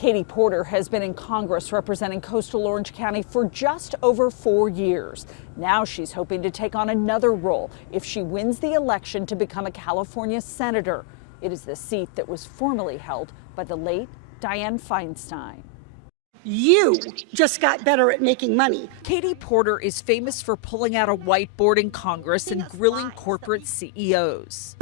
Katie Porter has been in Congress representing coastal Orange County for just over 4 years. Now she's hoping to take on another role if she wins the election to become a California senator. It is the seat that was formerly held by the late Dianne Feinstein. You just got better at making money. Katie Porter is famous for pulling out a whiteboard in Congress and grilling corporate CEOs.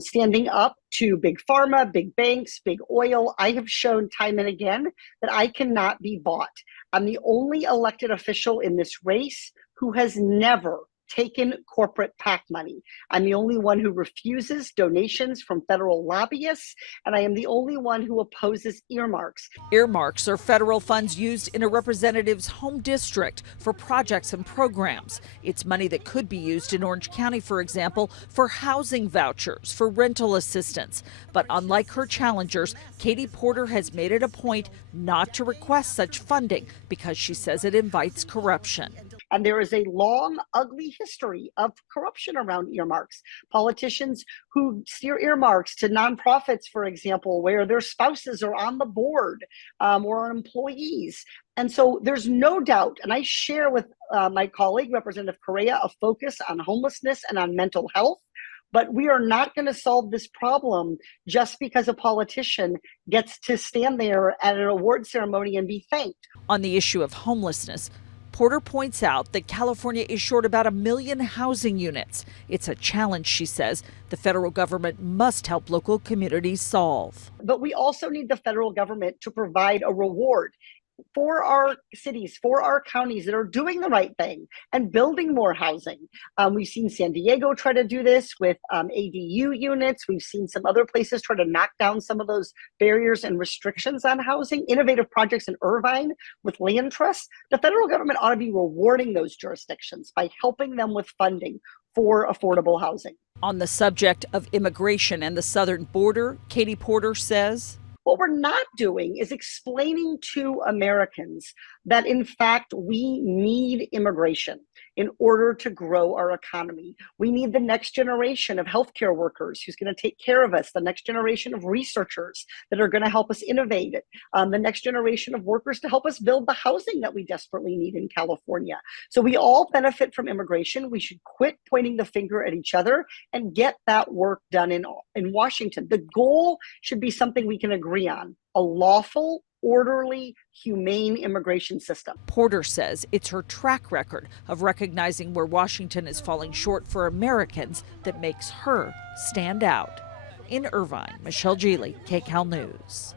Standing up to big pharma, big banks, big oil. I have shown time and again that I cannot be bought. I'm the only elected official in this race who has never taken corporate PAC money. I'm the only one who refuses donations from federal lobbyists, and I am the only one who opposes earmarks. Earmarks are federal funds used in a representative's home district for projects and programs. It's money that could be used in Orange County, for example, for housing vouchers, for rental assistance. But unlike her challengers, Katie Porter has made it a point not to request such funding because she says it invites corruption. And there is a long, ugly history of corruption around earmarks. Politicians who steer earmarks to nonprofits, for example, where their spouses are on the board or are employees. And so there's no doubt, and I share with my colleague, Representative Correa, a focus on homelessness and on mental health. But we are not going to solve this problem just because a politician gets to stand there at an award ceremony and be thanked. On the issue of homelessness, Porter points out that California is short about 1 million housing units. It's a challenge, she says, the federal government must help local communities solve. But we also need the federal government to provide a reward for our cities, for our counties that are doing the right thing and building more housing. We've seen San Diego try to do this with ADU units. We've seen some other places try to knock down some of those barriers and restrictions on housing. Innovative projects in Irvine with land trusts. The federal government ought to be rewarding those jurisdictions by helping them with funding for affordable housing. On the subject of immigration and the southern border, Katie Porter says, what we're not doing is explaining to Americans that, in fact, we need immigration in order to grow our economy. We need the next generation of healthcare workers who's going to take care of us, the next generation of researchers that are going to help us innovate, the next generation of workers to help us build the housing that we desperately need in California. So we all benefit from immigration. We should quit pointing the finger at each other and get that work done in Washington. The goal should be something we can agree on: a lawful, orderly, humane immigration system. Porter says it's her track record of recognizing where Washington is falling short for Americans that makes her stand out. In Irvine, Michelle Geely, KCAL News.